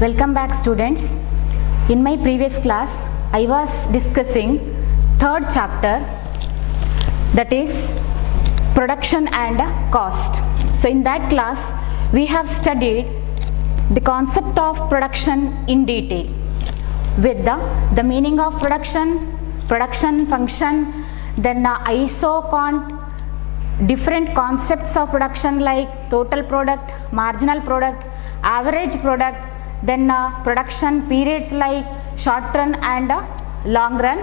Welcome back, students. In my previous class I was discussing third chapter, that is production and cost. So in that class we have studied the concept of production in detail with the meaning of production function, then ISO-cont, different concepts of production like total product, marginal product, average product, then production periods like short run and long run.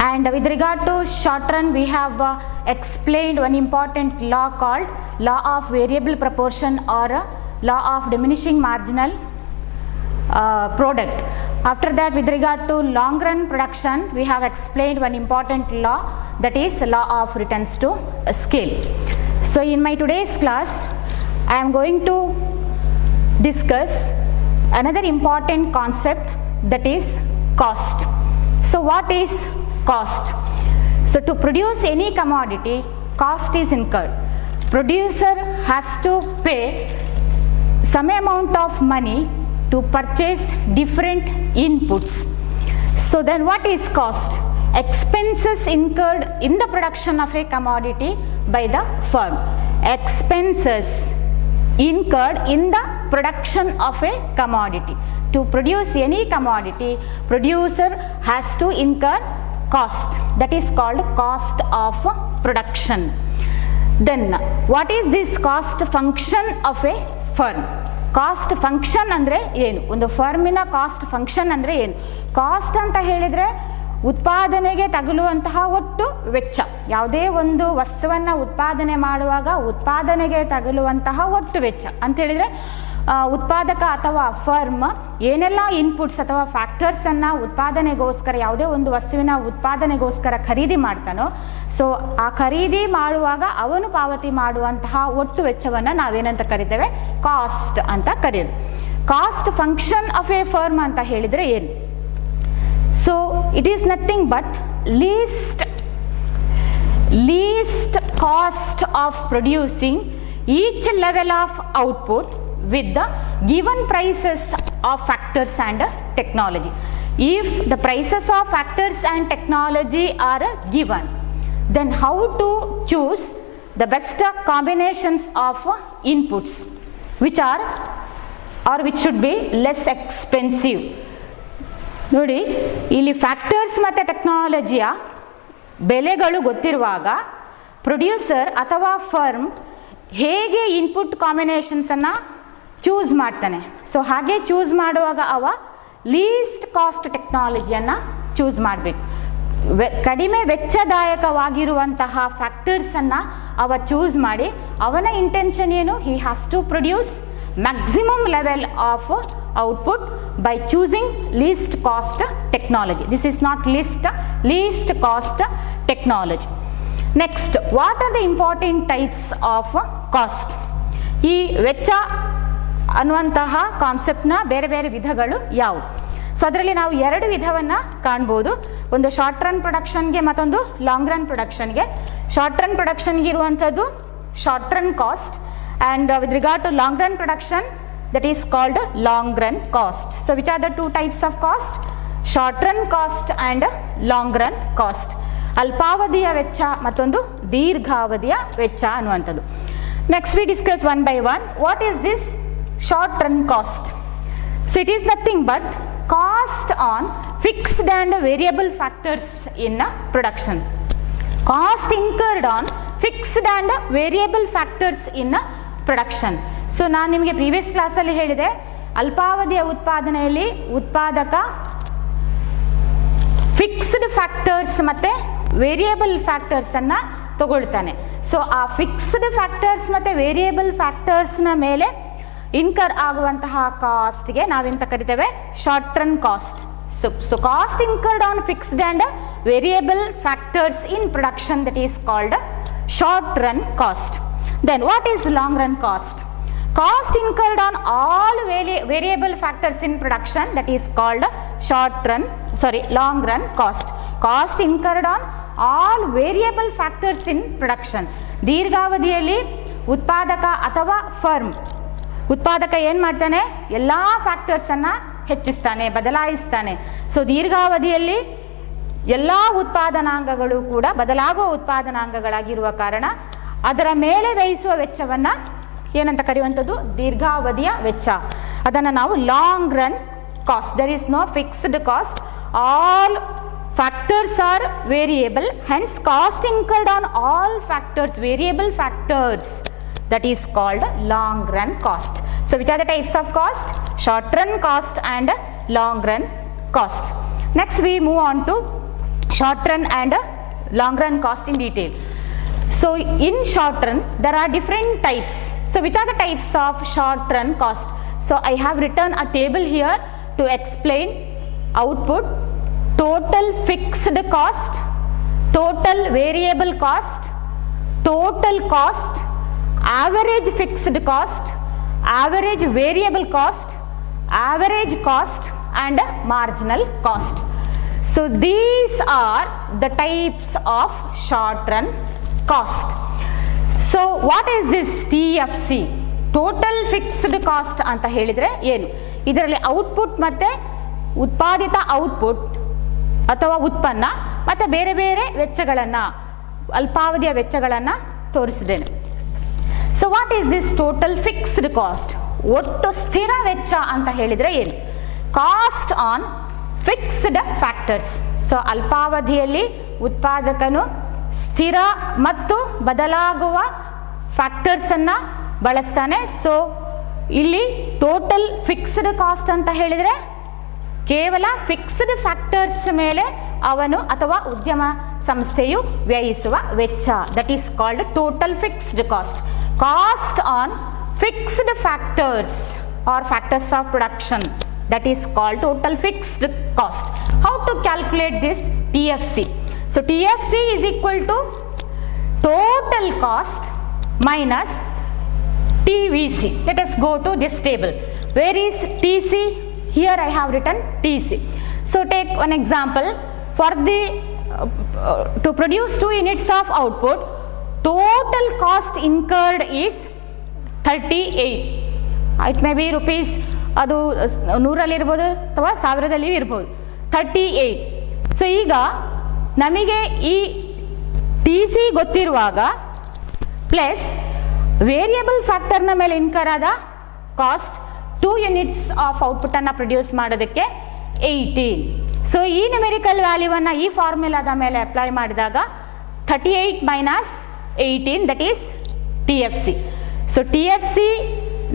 And with regard to short run, we have explained one important law called law of variable proportion or law of diminishing marginal product. After that, with regard to long run production, we have explained one important law, that is law of returns to scale. So in my today's class I am going to discuss another important concept, that is cost. So what is cost? So to produce any commodity, cost is incurred. Producer has to pay some amount of money to purchase different inputs. So then what is cost? Expenses incurred in the production of a commodity by the firm. Expenses incurred in the production of a commodity. To produce any commodity, producer has to incur cost, that is called cost of production. Then what is this cost function of a firm? Cost function ಅಂದರೆ ಏನು? ಒಂದು ಫರ್ಮಿನ cost function ಅಂದರೆ ಏನು? Cost ಅಂತ ಹೇಳಿದರೆ ಉತ್ಪಾದನೆಗೆ ತಗುಲುವಂತಹ ಒಟ್ಟು ವೆಚ್ಚ. ಯಾವುದೇ ಒಂದು ವಸ್ತುವನ್ನು ಉತ್ಪಾದನೆ ಮಾಡುವಾಗ ಉತ್ಪಾದನೆಗೆ ತಗುಲುವಂತಹ ಒಟ್ಟು ವೆಚ್ಚ ಅಂತ ಹೇಳಿದರೆ ಉತ್ಪಾದಕ ಅಥವಾ ಫರ್ಮ್ ಏನೆಲ್ಲ ಇನ್ಪುಟ್ಸ್ ಅಥವಾ ಫ್ಯಾಕ್ಟರ್ಸನ್ನು ಉತ್ಪಾದನೆಗೋಸ್ಕರ ಯಾವುದೇ ಒಂದು ವಸ್ತುವಿನ ಉತ್ಪಾದನೆಗೋಸ್ಕರ ಖರೀದಿ ಮಾಡ್ತಾನೋ, ಸೊ ಆ ಖರೀದಿ ಮಾಡುವಾಗ ಅವನು ಪಾವತಿ ಮಾಡುವಂತಹ ಒಟ್ಟು ವೆಚ್ಚವನ್ನು ನಾವೇನಂತ ಕರಿತೇವೆ? ಕಾಸ್ಟ್ ಅಂತ ಕರೆಯೋದು. Cost function of A firm ಅಂತ ಹೇಳಿದರೆ ಏನು? So it is nothing but least cost of producing each level of output with the given prices of factors and technology. If the prices of factors and technology are given, then how to choose the best combinations of inputs which are or which should be less expensive. ನೋಡಿ, ಇಲ್ಲಿ factors ಮತ್ತು ಟೆಕ್ನಾಲಜಿಯ ಬೆಲೆಗಳು ಗೊತ್ತಿರುವಾಗ producer ಅಥವಾ firm ಹೇಗೆ input ಕಾಂಬಿನೇಷನ್ಸನ್ನು choose ಮಾಡ್ತಾನೆ. So ಹಾಗೆ choose ಮಾಡುವಾಗ ಅವ ಲೀಸ್ಟ್ ಕಾಸ್ಟ್ ಟೆಕ್ನಾಲಜಿಯನ್ನು ಚೂಸ್ ಮಾಡಬೇಕು. ಕಡಿಮೆ ವೆಚ್ಚದಾಯಕವಾಗಿರುವಂತಹ ಫ್ಯಾಕ್ಟರ್ಸನ್ನು ಅವ ಚೂಸ್ ಮಾಡಿ ಅವನ ಇಂಟೆನ್ಷನ್ ಏನು? He has to produce maximum level of output by choosing least cost technology. This is not least cost technology. Next, what are the important types of cost? ಈ ವೆಚ್ಚ ಅನ್ನುವಂತಹ ಕಾನ್ಸೆಪ್ಟ್ನ ಬೇರೆ ಬೇರೆ ವಿಧಗಳು ಯಾವುವು? ಸೊ ಅದರಲ್ಲಿ ನಾವು ಎರಡು ವಿಧವನ್ನು ಕಾಣ್ಬೋದು. ಒಂದು ಶಾರ್ಟ್ ರನ್ ಪ್ರೊಡಕ್ಷನ್ಗೆ ಮತ್ತೊಂದು ಲಾಂಗ್ ರನ್ ಪ್ರೊಡಕ್ಷನ್ಗೆ. ಶಾರ್ಟ್ ರನ್ ಪ್ರೊಡಕ್ಷನ್ಗೆ ಇರುವಂಥದ್ದು short run cost, and with regard to long run production, that is called long run cost. So which are the two types of cost? Short run cost and long run cost. ಅಲ್ಪಾವಧಿಯ ವೆಚ್ಚ ಮತ್ತೊಂದು ದೀರ್ಘಾವಧಿಯ ವೆಚ್ಚ ಅನ್ನುವಂಥದ್ದು. Next we discuss one by one. What is this short run cost? So it is nothing but cost on fixed and variable factors in production. Cost incurred on fixed and variable factors in production. So ನಾನು ನಿಮಗೆ previous ಕ್ಲಾಸಲ್ಲಿ ಹೇಳಿದೆ, ಅಲ್ಪಾವಧಿಯ ಉತ್ಪಾದನೆಯಲ್ಲಿ ಉತ್ಪಾದಕ fixed factors ಮತ್ತು variable ಫ್ಯಾಕ್ಟರ್ಸನ್ನು ತಗೊಳ್ತಾನೆ. ಸೊ ಆ ಫಿಕ್ಸ್ಡ್ ಫ್ಯಾಕ್ಟರ್ಸ್ ಮತ್ತು ವೇರಿಯೇಬಲ್ ಫ್ಯಾಕ್ಟರ್ಸ್ನ ಮೇಲೆ ಇನ್ಕರ್ ಆಗುವಂತಹ ಕಾಸ್ಟ್ಗೆ ನಾವೆಂತ ಕರಿತೇವೆ? Short run cost. So cost incurred on fixed and variable factors in production, that is called short run cost. Then what is long run cost? Cost incurred on all variable factors in production, that is called long run cost. Cost incurred on all variable factors in production. ದೀರ್ಘಾವಧಿಯಲ್ಲಿ ಉತ್ಪಾದಕ ಅಥವಾ firm ಉತ್ಪಾದಕ ಏನು ಮಾಡ್ತಾನೆ, ಎಲ್ಲ ಫ್ಯಾಕ್ಟರ್ಸನ್ನು ಹೆಚ್ಚಿಸ್ತಾನೆ, ಬದಲಾಯಿಸ್ತಾನೆ. So ದೀರ್ಘಾವಧಿಯಲ್ಲಿ ಎಲ್ಲ ಉತ್ಪಾದನಾಂಗಗಳು ಕೂಡ ಬದಲಾಗುವ ಉತ್ಪಾದನಾಂಗಗಳಾಗಿರುವ ಕಾರಣ ಅದರ ಮೇಲೆ ವ್ಯಯಿಸುವ ವೆಚ್ಚವನ್ನು ಏನಂತ ಕರೆಯುವಂಥದ್ದು, ದೀರ್ಘಾವಧಿಯ ವೆಚ್ಚ. ಅದನ್ನು ನಾವು long run cost. There is no fixed cost, all factors are variable, hence cost incurred on all factors, variable factors, that is called long run cost. So which are the types of cost? Short run cost and long run cost. Next we move on to short run and long run cost in detail. So in short run there are different types. So which are the types of short run cost? So I have written a table here to explain output, total fixed cost, total variable cost, total cost, average fixed cost, average variable cost, average cost and marginal cost. So these are the types of short run cost. So what is this TFC? Total fixed cost ಅಂತ ಹೇಳಿದರೆ ಏನು? ಇದರಲ್ಲಿ output ಮತ್ತು ಉತ್ಪಾದಿತ output ಅಥವಾ ಉತ್ಪನ್ನ ಮತ್ತು ಬೇರೆ ಬೇರೆ ವೆಚ್ಚಗಳನ್ನು, ಅಲ್ಪಾವಧಿಯ ವೆಚ್ಚಗಳನ್ನು ತೋರಿಸಿದ್ದೇನೆ. So what is this total fixed cost? ಒಟ್ಟು ಸ್ಥಿರ ವೆಚ್ಚ ಅಂತ ಹೇಳಿದರೆ ಏನು? Cost on fixed factors. So ಅಲ್ಪಾವಧಿಯಲ್ಲಿ ಉತ್ಪಾದಕನು ಸ್ಥಿರ ಮತ್ತು ಬದಲಾಗುವ ಫ್ಯಾಕ್ಟರ್ಸನ್ನು ಬಳಸ್ತಾನೆ. ಸೊ ಇಲ್ಲಿ ಟೋಟಲ್ ಫಿಕ್ಸ್ಡ್ ಕಾಸ್ಟ್ ಅಂತ ಹೇಳಿದರೆ ಕೇವಲ ಫಿಕ್ಸ್ಡ್ ಫ್ಯಾಕ್ಟರ್ಸ್ ಮೇಲೆ ಅವನು ಅಥವಾ ಉದ್ಯಮ ಸಂಸ್ಥೆಯು ವ್ಯಯಿಸುವ ವೆಚ್ಚ, that is called total fixed cost. Cost on fixed factors are factors of production, that is called total fixed cost. How to calculate this TFC? So TFC is equal to total cost minus TVC. Let us go to this table. Where is TC? Here I have written TC. So take one example. For the to produce 2 units of output, total cost incurred is 38. It may be rupees, ಅದು 100 ಇರ್ಬೋದು ಅಥವಾ 1000 ಇರ್ಬೋದು. 38. So ಈಗ ನಮಗೆ ಈ T C ಗೊತ್ತಿರುವಾಗ plus variable ಫ್ಯಾಕ್ಟರ್ನ ಮೇಲೆ incur ಆದ cost 2 units of ಔಟ್ಪುಟ್ಟನ್ನು produce ಮಾಡೋದಕ್ಕೆ 18. ಸೊ ಈ ನ್ಯೂಮೆರಿಕಲ್ ವ್ಯಾಲ್ಯೂವನ್ನು ಈ ಫಾರ್ಮುಲಾದ ಮೇಲೆ ಅಪ್ಲೈ ಮಾಡಿದಾಗ 38 minus 18, that is TFC. So TFC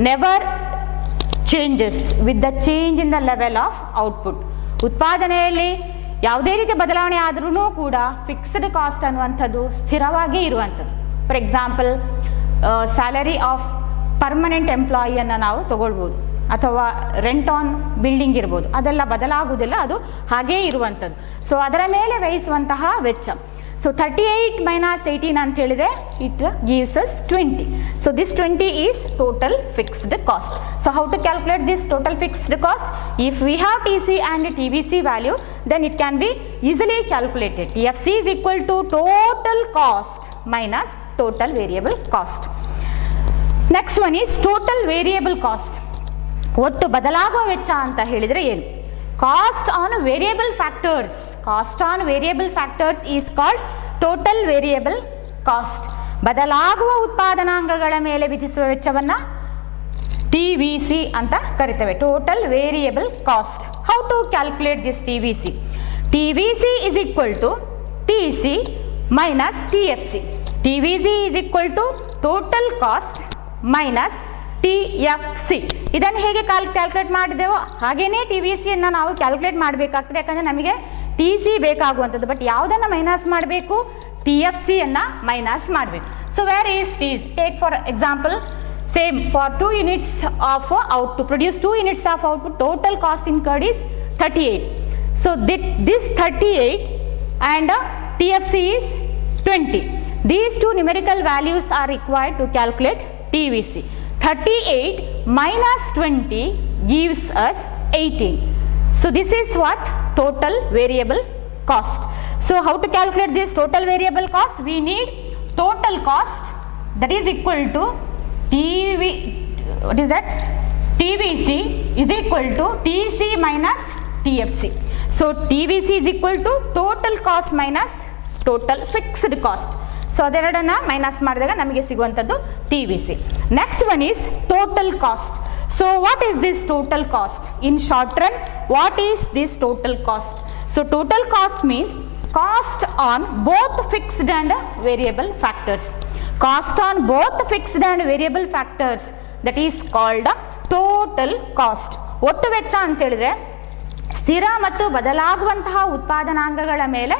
never changes with the change in the level of output. ಉತ್ಪಾದನೆಯಲ್ಲಿ ಯಾವುದೇ ರೀತಿಯ ಬದಲಾವಣೆ ಆದ್ರೂ ಕೂಡ ಫಿಕ್ಸ್ಡ್ ಕಾಸ್ಟ್ ಅನ್ನುವಂಥದ್ದು ಸ್ಥಿರವಾಗಿ ಇರುವಂಥದ್ದು. For example salary of permanent ಎಂಪ್ಲಾಯಿಯನ್ನು ನಾವು ತಗೊಳ್ಬೋದು, ಅಥವಾ ರೆಂಟ್ ಆನ್ ಬಿಲ್ಡಿಂಗ್ ಇರ್ಬೋದು, ಅದೆಲ್ಲ ಬದಲಾಗುವುದಿಲ್ಲ, ಅದು ಹಾಗೇ ಇರುವಂಥದ್ದು. ಸೊ ಅದರ ಮೇಲೆ ವಹಿಸುವಂತಹ ವೆಚ್ಚ. ಸೊ 38 ಮೈನಸ್ 18 ಅಂತ ಹೇಳಿದರೆ it gives us 20. So this 20 is total fixed cost. So how to calculate this total fixed cost? If we have TC and TVC value, then it can be easily calculated. TFC is equal to total cost minus total variable cost. Next one is total variable cost. ಒಟ್ಟು ಬದಲಾಗುವ ವೆಚ್ಚ ಅಂತ ಹೇಳಿದರೆ ಏನು? Cost on variable factors. Cost on variable factors is called total variable cost. ಬದಲಾಗುವ ಉತ್ಪಾದನಾಂಗಗಳ ಮೇಲೆ ವಿಧಿಸುವ ವೆಚ್ಚವನ್ನು TVC ಅಂತ ಕರಿತೇವೆ, total variable cost. How to calculate this TVC? TVC is equal to TC minus TFC. TVC is equal to total cost minus TFC. ಇದನ್ನು ಹೇಗೆ calculate ಮಾಡಿದೆವೋ ಹಾಗೇನೇ TVCಯನ್ನು ನಾವು ಕ್ಯಾಲ್ಕುಲೇಟ್ ಮಾಡಬೇಕಾಗ್ತದೆ, ಯಾಕಂದರೆ ನಮಗೆ TC ಬೇಕಾಗುವಂಥದ್ದು. ಬಟ್ ಯಾವುದನ್ನು ಮೈನಸ್ ಮಾಡಬೇಕು? TFCಯನ್ನು ಮೈನಸ್ ಮಾಡಬೇಕು. So where is T? Take for example, same for 2 units of out to produce 2 units of output, total cost incurred is 38. So this 38 and TFC is 20. These two numerical values are required to calculate TVC. 38 minus 20 gives us 18. So this is what? Total variable cost. So how to calculate this total variable cost? We need total cost, that is equal to what is that? TVC is equal to TC minus TFC. So TVC is equal to total cost minus total fixed cost. So ಅದೆರಡನ್ನ minus ಮಾಡಿದಾಗ ನಮಗೆ ಸಿಗುವಂಥದ್ದು TVC. Next one is total cost. So what is this total cost? In short run, what is this total cost? So total cost means cost on both fixed and variable factors. Cost on both fixed and variable factors, that is called total cost. ಒಟ್ಟು ವೆಚ್ಚ ಅಂತ ಹೇಳಿದ್ರೆ ಸ್ಥಿರ ಮತ್ತು ಬದಲಾಗುವಂತಹ ಉತ್ಪಾದನಾಂಗಗಳ ಮೇಲೆ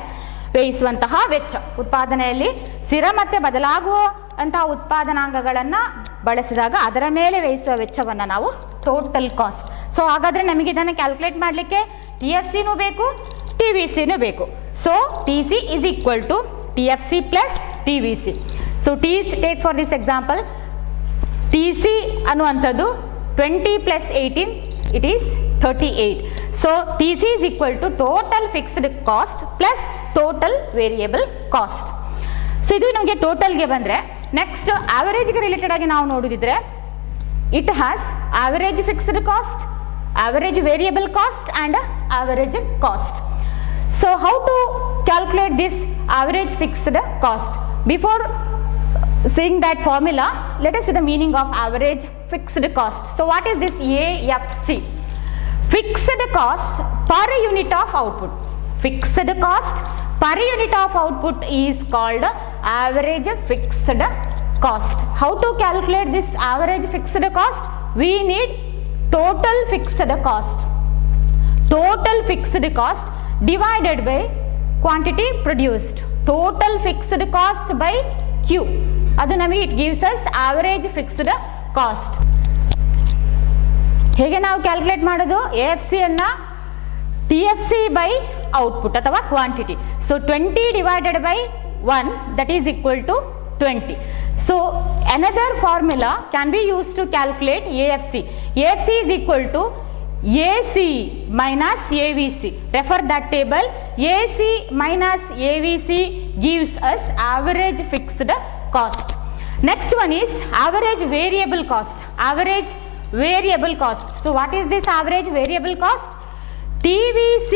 ವ್ಯಯಿಸುವಂತಹ ವೆಚ್ಚ. ಉತ್ಪಾದನೆಯಲ್ಲಿ ಸ್ಥಿರ ಮತ್ತು ಬದಲಾಗುವಂತಹ ಉತ್ಪಾದನಾಂಗಗಳನ್ನು ಬಳಸಿದಾಗ ಅದರ ಮೇಲೆ ವ್ಯಯಿಸುವ ವೆಚ್ಚವನ್ನು ನಾವು ಟೋಟಲ್ ಕಾಸ್ಟ್. ಸೊ ಹಾಗಾದರೆ ನಮಗೆ ಇದನ್ನು ಕ್ಯಾಲ್ಕುಲೇಟ್ ಮಾಡಲಿಕ್ಕೆ TFCನೂ ಬೇಕು, TVCನೂ ಬೇಕು. So TC is equal to TFC plus TVC. So take for this example, TC ಅನ್ನುವಂಥದ್ದು 20 plus 18, it is 38. So TC is equal to total fixed cost plus total variable cost. So ಇದು ನಮಗೆ ಟೋಟಲ್ಗೆ ಬಂದರೆ, next ಆವರೇಜ್ಗೆ related ಆಗಿ ನಾವು ನೋಡಿದ್ರೆ it has average fixed cost, average variable cost and average cost. So how to calculate this average fixed cost? Before seeing that formula, let us see the meaning of average fixed cost. So what is this AFC? Fixed cost per unit of output. Fixed cost per unit of output is called average fixed cost. How to calculate this average fixed cost? We need total fixed cost. Total fixed cost divided by quantity produced. Total fixed cost by Q. ಅದು ನಮಗೆ it gives us average fixed cost. ಹೇಗೆ ನಾವು calculate ಮಾಡೋದು? AFC ಅನ್ನು TFC by output ಅಥವಾ quantity. So 20 divided by 1, that is equal to 20. So another formula can be used to calculate AFC. AFC is equal to AC minus AVC. Refer that table. AC minus AVC gives us average fixed cost. Next one is average variable cost. Average variable cost. So what is this average variable cost? TVC,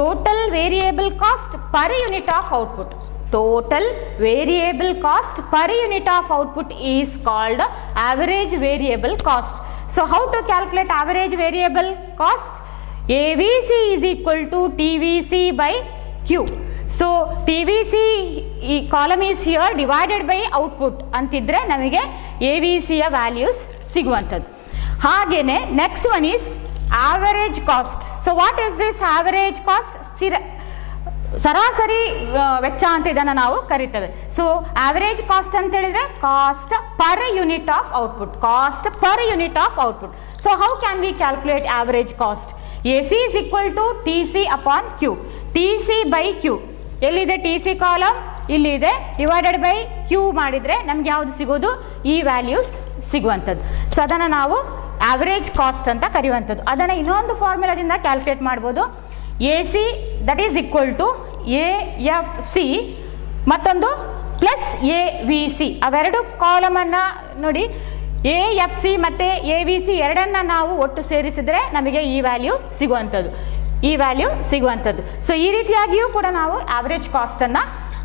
total variable cost per unit of output. Total variable cost per unit of output is called average variable cost. So how to calculate average variable cost? AVC is equal to TVC by Q. So TVC column is here divided by output ಅಂತಿದ್ರೆ ನಮಗೆ AVC ಯ values ಸಿಗುವಂಥದ್ದು. ಹಾಗೇನೆ next one is average cost. So what is this average cost? ಸರಾಸರಿ ವೆಚ್ಚ ಅಂತ ಇದನ್ನು ನಾವು ಕರಿತೇವೆ. ಸೊ ಆವರೇಜ್ ಕಾಸ್ಟ್ ಅಂತ ಹೇಳಿದ್ರೆ cost per unit of output. Cost per unit of output. So how can we calculate average cost? AC is equal to TC upon Q. TC by Q. ಎಲ್ಲಿದೆ TC column? ಇಲ್ಲಿದೆ. Divided by Q ಮಾಡಿದರೆ ನಮ್ಗೆ ಯಾವುದು ಸಿಗೋದು? ಈ values ಸಿಗುವಂಥದ್ದು. So ಅದನ್ನು ನಾವು ಆವರೇಜ್ ಕಾಸ್ಟ್ ಅಂತ ಕರೆಯುವಂಥದ್ದು. ಅದನ್ನು ಇನ್ನೊಂದು ಫಾರ್ಮುಲಾದಿಂದ ಕ್ಯಾಲ್ಕುಲೇಟ್ ಮಾಡ್ಬೋದು. AC that is equal to AFC ಮತ್ತೊಂದು ಪ್ಲಸ್ AVC. ಅವೆರಡು ಕಾಲಮನ್ನು ನೋಡಿ, AFC ಮತ್ತು AVC ಎರಡನ್ನ ನಾವು ಒಟ್ಟು ಸೇರಿಸಿದರೆ ನಮಗೆ ಈ ವ್ಯಾಲ್ಯೂ ಸಿಗುವಂಥದ್ದು. ಈ ವ್ಯಾಲ್ಯೂ ಸಿಗುವಂಥದ್ದು. ಸೊ ಈ ರೀತಿಯಾಗಿಯೂ ಕೂಡ ನಾವು ಆವರೇಜ್ ಕಾಸ್ಟನ್ನು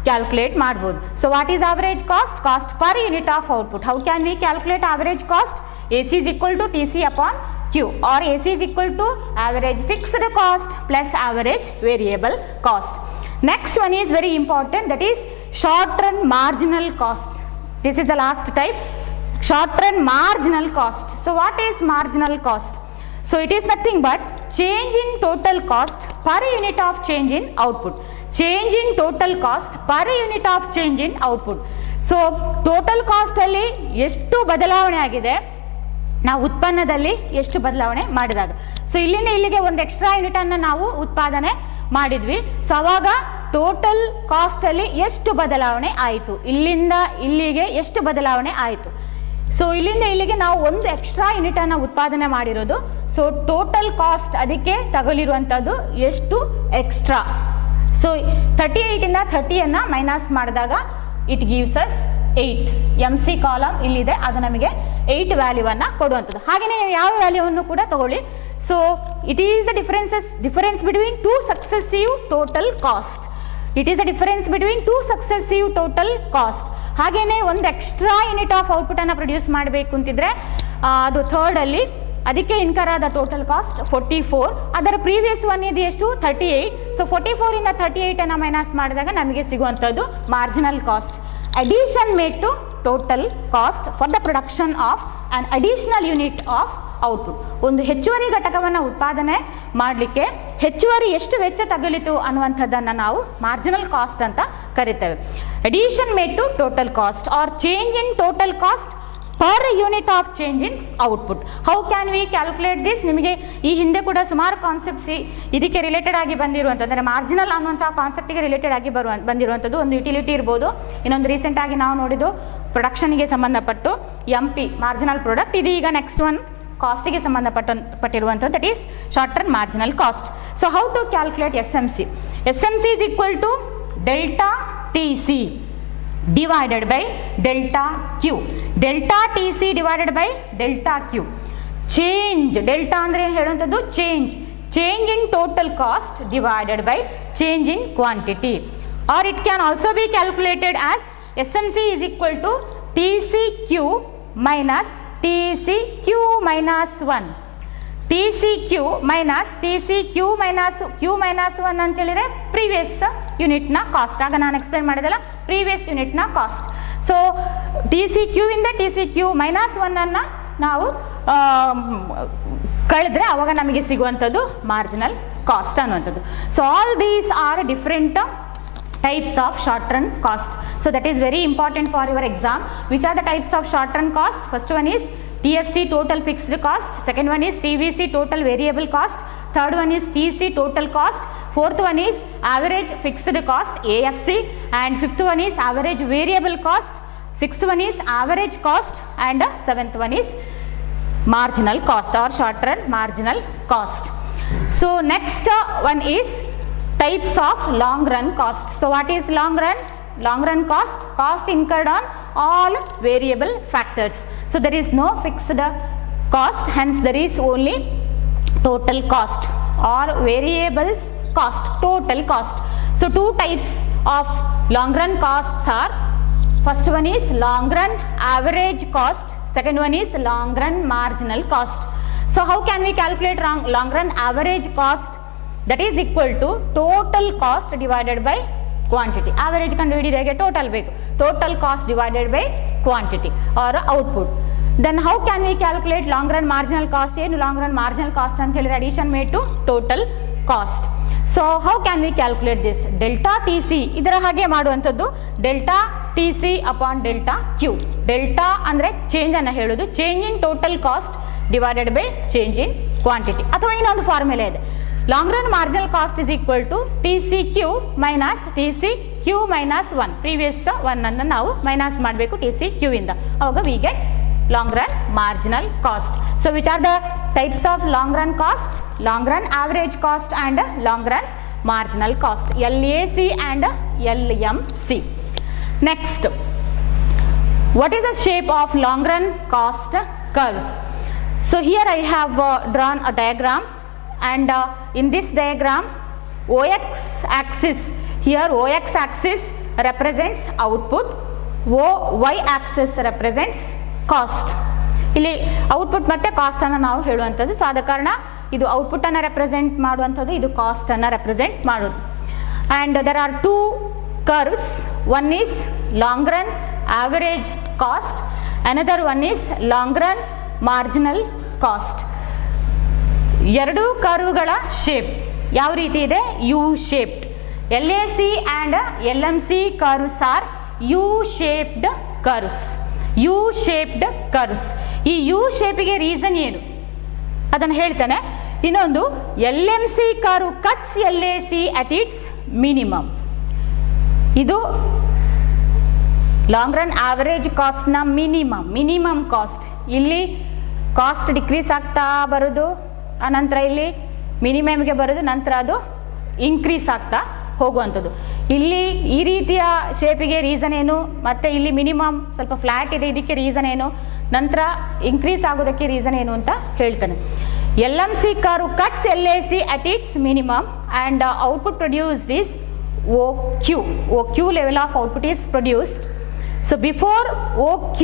ಕ್ಯಾಲ್ಕುಲೇಟ್ ಮಾಡ್ಬೋದು. So what is average cost? Cost per unit of output. How can we calculate average cost? AC is equal to TC upon Q, or AC is equal to average fixed cost plus average variable cost. Next one is very important, that is short run marginal cost. This is the last type, short run marginal cost. So what is marginal cost? So it is nothing but change in total cost per unit of change in output. Change in total cost per unit of change in output. So total cost ಅಲ್ಲಿ ಎಷ್ಟು ಬದಲಾವಣೆ ಆಗಿದೆ, ನಾವು ಉತ್ಪನ್ನದಲ್ಲಿ ಎಷ್ಟು ಬದಲಾವಣೆ ಮಾಡಿದಾಗ. So ಇಲ್ಲಿಂದ ಇಲ್ಲಿಗೆ ಒಂದು ಎಕ್ಸ್ಟ್ರಾ ಯೂನಿಟನ್ನು ನಾವು ಉತ್ಪಾದನೆ ಮಾಡಿದ್ವಿ. ಸೊ ಅವಾಗ ಟೋಟಲ್ ಕಾಸ್ಟಲ್ಲಿ ಎಷ್ಟು ಬದಲಾವಣೆ ಆಯಿತು, ಇಲ್ಲಿಂದ ಇಲ್ಲಿಗೆ ಎಷ್ಟು ಬದಲಾವಣೆ ಆಯಿತು. ಸೊ ಇಲ್ಲಿಂದ ಇಲ್ಲಿಗೆ ನಾವು ಒಂದು ಎಕ್ಸ್ಟ್ರಾ ಯೂನಿಟನ್ನು ಉತ್ಪಾದನೆ ಮಾಡಿರೋದು. ಸೊ ಟೋಟಲ್ ಕಾಸ್ಟ್ ಅದಕ್ಕೆ ತಗಲಿರುವಂಥದ್ದು ಎಷ್ಟು ಎಕ್ಸ್ಟ್ರಾ. ಸೊ 38ಇಂದ 30ಯನ್ನು ಮೈನಸ್ ಮಾಡಿದಾಗ it gives us 8. MC column ಇಲ್ಲಿದೆ, ಅದು ನಮಗೆ 8 ವ್ಯಾಲ್ಯೂವನ್ನು ಕೊಡುವಂಥದ್ದು. ಹಾಗೆಯೇ ನೀವು ಯಾವ ವ್ಯಾಲ್ಯೂವನ್ನು ಕೂಡ ತಗೊಳ್ಳಿ. So it is the difference between two successive total cost. It is the difference between two successive total cost. ಹಾಗೆಯೇ ಒಂದು ಎಕ್ಸ್ಟ್ರಾ ಯೂನಿಟ್ ಆಫ್ ಔಟ್ಪುಟನ್ನು ಪ್ರೊಡ್ಯೂಸ್ ಮಾಡಬೇಕು ಅಂತಿದ್ರೆ ಅದು ಥರ್ಡಲ್ಲಿ, ಅದಕ್ಕೆ ಇನ್ಕರ್ ಆದ ಟೋಟಲ್ ಕಾಸ್ಟ್ 44. ಅದರ ಪ್ರೀವಿಯಸ್ ಒನ್ ಇದು ಎಷ್ಟು 38. ಸೊ 44 ಇಂದ 38 ಅನ್ನು ಮೈನಸ್ ಮಾಡಿದಾಗ ನಮಗೆ ಸಿಗುವಂಥದ್ದು marginal cost. Addition made to total cost for the production of an additional unit of output. ಒಂದು ಹೆಚ್ಚುವರಿ ಘಟಕವನ್ನು ಉತ್ಪಾದನೆ ಮಾಡಲಿಕ್ಕೆ ಹೆಚ್ಚುವರಿ ಎಷ್ಟು ವೆಚ್ಚ ತಗುಲಿತು ಅನ್ನುವಂಥದ್ದನ್ನು ನಾವು ಮಾರ್ಜಿನಲ್ ಕಾಸ್ಟ್ ಅಂತ ಕರಿತೇವೆ. Addition made to total cost or change in total cost per unit of change in output. How can we calculate this? ನಿಮಗೆ ಈ ಹಿಂದೆ ಕೂಡ ಸುಮಾರು ಕಾನ್ಸೆಪ್ಟ್ಸ್ ಇದಕ್ಕೆ ರಿಲೇಟೆಡ್ ಆಗಿ ಬಂದಿರುವಂಥದ್ದು, ಅಂದರೆ ಮಾರ್ಜಿನಲ್ ಅನ್ನುವಂಥ ಕಾನ್ಸೆಪ್ಟಿಗೆ ರಿಲೇಟೆಡ್ ಆಗಿ ಬಂದಿರುವಂಥದ್ದು. ಒಂದು ಯುಟಿಲಿಟಿ ಇರ್ಬೋದು, ಇನ್ನೊಂದು ರೀಸೆಂಟಾಗಿ ನಾವು ನೋಡಿದ್ದು ಪ್ರೊಡಕ್ಷನ್ಗೆ ಸಂಬಂಧಪಟ್ಟು MP ಮಾರ್ಜಿನಲ್ ಪ್ರಾಡಕ್ಟ್. ಇದು ಈಗ ನೆಕ್ಸ್ಟ್ ಒನ್ ಕಾಸ್ಟಿಗೆ ಸಂಬಂಧಪಟ್ಟಿರುವಂಥದ್ದು, that is short term marginal cost. So how to calculate SMC? SMC is equal to delta TC divided by delta Q. Delta TC divided by delta Q. Change, delta ಅಂದರೆ ಏನು ಹೇಳುವಂಥದ್ದು? change in total cost divided by change in quantity. Or it can also be calculated as SMC is equal to TCQ minus TCQ minus 1. TCQ minus TCQ minus Q minus 1 ಅಂತ ಹೇಳಿದ್ರೆ previous ಯೂನಿಟ್ನ cost. ಆಗ ನಾನು explain ಮಾಡಿದಲ್ಲ, previous ಯೂನಿಟ್ನ cost. So TCQ ಇಂದ TCQ minus 1 ಅನ್ನು ನಾವು ಕಳೆದ್ರೆ ಅವಾಗ ನಮಗೆ ಸಿಗುವಂಥದ್ದು ಮಾರ್ಜಿನಲ್ ಕಾಸ್ಟ್ ಅನ್ನುವಂಥದ್ದು. So all these are different types of short run cost. So that is very important for your exam. Which are the types of short run cost? First one is TFC, total fixed cost. Second one is TVC, total variable cost. Third one is TC, total cost. Fourth one is average fixed cost, AFC. And fifth one is average variable cost. Sixth one is average cost. And seventh one is marginal cost or short run marginal cost. So next one is types of long run cost. So what is long run? Long run cost, cost incurred on all variable factors. So there is no fixed cost, hence there is only total cost or variables cost, total cost. So two types of long run costs are, first one is long run average cost, second one is long run marginal cost. So how can we calculate long run average cost? That is equal to total cost divided by quantity. Average ಕಂಡುಹಿಡಿದಾಗೆ total ಬೇಕು, total cost divided by quantity or output. Then how can we calculate long run marginal cost? ಏನು long run marginal cost ಅಂತ ಹೇಳಿದ್ರೆ addition made to total cost. So how can we calculate this? Delta TC ಇದರ ಹಾಗೆ ಮಾಡುವಂಥದ್ದು, delta TC upon delta Q. Delta ಅಂದರೆ change ಅನ್ನು ಹೇಳೋದು, change in total cost divided by change in quantity. ಅಥವಾ ಇನ್ನೊಂದು ಫಾರ್ಮುಲಾ ಇದೆ, long run marginal cost is equal to TCQ minus TCQ minus 1. Previous 1 ಅನ್ನು ನಾವು ಮೈನಸ್ ಮಾಡಬೇಕು TCQ ಇಂದ, ಅವಾಗ we get long run marginal cost. So which are the types of long run cost? Long run average cost and long run marginal cost, LAC and LMC. Next, what is the shape of long run cost curves? So here I have drawn a diagram, and in this diagram OX axis, here OX axis represents output, Y axis represents cost. ಇಲ್ಲಿ output ಮತ್ತು ಕಾಸ್ಟನ್ನು ನಾವು ಹೇಳುವಂಥದ್ದು. So ಆದ ಕಾರಣ ಇದು ಔಟ್ಪುಟ್ಟನ್ನು represent ಮಾಡುವಂಥದ್ದು, ಇದು ಕಾಸ್ಟನ್ನು ರೆಪ್ರೆಸೆಂಟ್ ಮಾಡೋದು. And there are two curves, one is long run average cost, another one is long run marginal cost. ಎರಡು ಕರ್ವ್ಗಳ ಶೇಪ್ ಯಾವ ರೀತಿ ಇದೆ? U shaped. LAC and LMC curves are U shaped curves. U shaped curves. ಈ U ಶೇಪಿಗೆ reason ಏನು ಅದನ್ನು ಹೇಳ್ತಾನೆ. ಇನ್ನೊಂದು, LMC curve cuts LAC at its minimum. ಇದು ಲಾಂಗ್ ರನ್ ಆವರೇಜ್ ಕಾಸ್ಟ್ನ ಮಿನಿಮಮ್ ಕಾಸ್ಟ್. ಇಲ್ಲಿ ಕಾಸ್ಟ್ ಡಿಕ್ರೀಸ್ ಆಗ್ತಾ ಬರೋದು, ಆನಂತರ ಇಲ್ಲಿ ಮಿನಿಮಮ್ಗೆ ಬರೋದು, ನಂತರ ಅದು ಇನ್ಕ್ರೀಸ್ ಆಗ್ತಾ ಹೋಗುವಂಥದ್ದು. ಇಲ್ಲಿ ಈ ರೀತಿಯ ಶೇಪಿಗೆ ರೀಸನ್ ಏನು, ಮತ್ತು ಇಲ್ಲಿ ಮಿನಿಮಮ್ ಸ್ವಲ್ಪ ಫ್ಲ್ಯಾಟ್ ಇದೆ, ಇದಕ್ಕೆ ರೀಸನ್ ಏನು? ನಂತರ ಇನ್ಕ್ರೀಸ್ ಆಗೋದಕ್ಕೆ ರೀಸನ್ ಏನು ಅಂತ ಹೇಳ್ತಾನೆ. LMC curve cuts LAC at its minimum and output produced is OQ. OQ level of output is produced. So before OQ,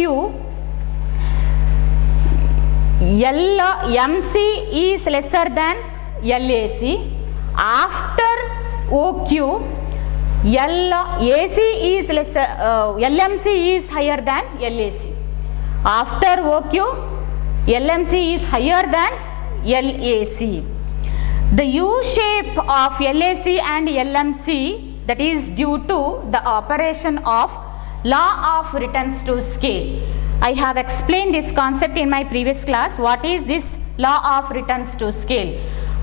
LMC is lesser than LAC. After OQ, LAC is lesser, LMC is higher than LAC. After OQ, LMC is higher than LAC. The U shape of LAC and LMC, that is due to the operation of law of returns to scale. I have explained this concept in my previous class. What is this law of returns to scale?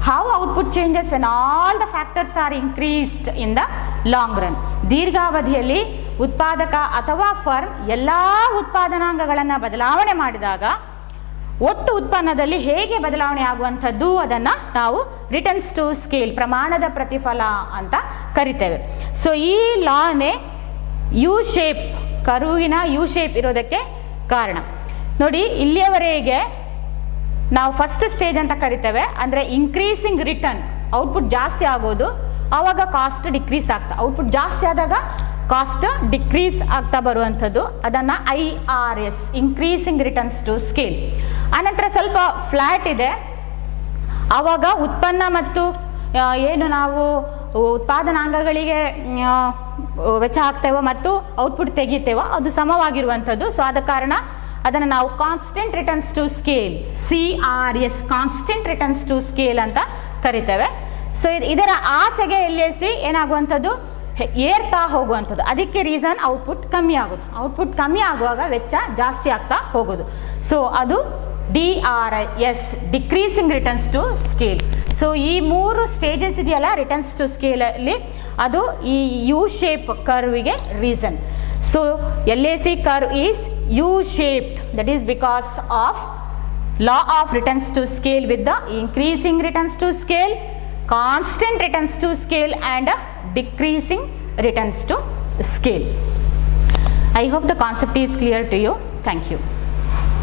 How output changes when all the factors are increased in the long run. ದೀರ್ಘಾವಧಿಯಲ್ಲಿ ಉತ್ಪಾದಕ ಅಥವಾ firm ಎಲ್ಲ ಉತ್ಪಾದನಾಂಗಗಳನ್ನು ಬದಲಾವಣೆ ಮಾಡಿದಾಗ ಒಟ್ಟು ಉತ್ಪನ್ನದಲ್ಲಿ ಹೇಗೆ ಬದಲಾವಣೆ ಆಗುವಂಥದ್ದು ಅದನ್ನು ನಾವು ರಿಟರ್ನ್ಸ್ ಟು ಸ್ಕೇಲ್, ಪ್ರಮಾಣದ ಪ್ರತಿಫಲ ಅಂತ ಕರಿತೇವೆ. ಸೊ ಈ ಲಾನೇ ಯು ಶೇಪ್, ಕರುವಿನ ಯು ಶೇಪ್ ಇರೋದಕ್ಕೆ ಕಾರಣ. ನೋಡಿ, ಇಲ್ಲಿಯವರೆಗೆ ನಾವು ಫಸ್ಟ್ ಸ್ಟೇಜ್ ಅಂತ ಕರಿತೇವೆ. ಅಂದರೆ ಇನ್ಕ್ರೀಸಿಂಗ್ ರಿಟರ್ನ್, ಔಟ್ಪುಟ್ ಜಾಸ್ತಿ ಆಗೋದು, ಆವಾಗ ಕಾಸ್ಟ್ ಡಿಕ್ರೀಸ್ ಆಗ್ತಾ, ಔಟ್ಪುಟ್ ಜಾಸ್ತಿ ಆದಾಗ ಕಾಸ್ಟ್ ಡಿಕ್ರೀಸ್ ಆಗ್ತಾ ಬರುವಂಥದ್ದು, ಅದನ್ನು IRS, increasing returns to scale. ಆನಂತರ ಸ್ವಲ್ಪ ಫ್ಲ್ಯಾಟ್ ಇದೆ, ಆವಾಗ ಉತ್ಪನ್ನ ಮತ್ತು ಏನು ನಾವು ಉತ್ಪಾದನಾಂಗಗಳಿಗೆ ವೆಚ್ಚ ಹಾಕ್ತೇವೋ ಮತ್ತು ಔಟ್ಪುಟ್ ತೆಗಿತೇವೋ ಅದು ಸಮವಾಗಿರುವಂಥದ್ದು. ಸೊ ಆದ ಕಾರಣ ಅದನ್ನು ನಾವು constant returns to scale, CRS, constant returns to scale ಅಂತ ಕರಿತೇವೆ. ಸೊ ಇದರ ಆಚೆಗೆ LAC ಏನಾಗುವಂಥದ್ದು, ಏರ್ತಾ ಹೋಗುವಂಥದ್ದು. ಅದಕ್ಕೆ ರೀಸನ್ ಔಟ್ಪುಟ್ ಕಮ್ಮಿ ಆಗೋದು. ಔಟ್ಪುಟ್ ಕಮ್ಮಿ ಆಗುವಾಗ ವೆಚ್ಚ ಜಾಸ್ತಿ ಆಗ್ತಾ ಹೋಗೋದು. ಸೊ ಅದು DRS, decreasing returns to scale. So ಈ ಮೂರು ಸ್ಟೇಜಸ್ ಇದೆಯಲ್ಲ ರಿಟರ್ನ್ಸ್ ಟು ಸ್ಕೇಲಲ್ಲಿ, ಅದು ಈ ಯು ಶೇಪ್ ಕರ್ವಿಗೆ reason. So LAC curve is U-shaped, that is because of law of returns to scale with the increasing returns to scale, constant returns to scale and decreasing returns to scale. I hope the concept is clear to you. Thank you.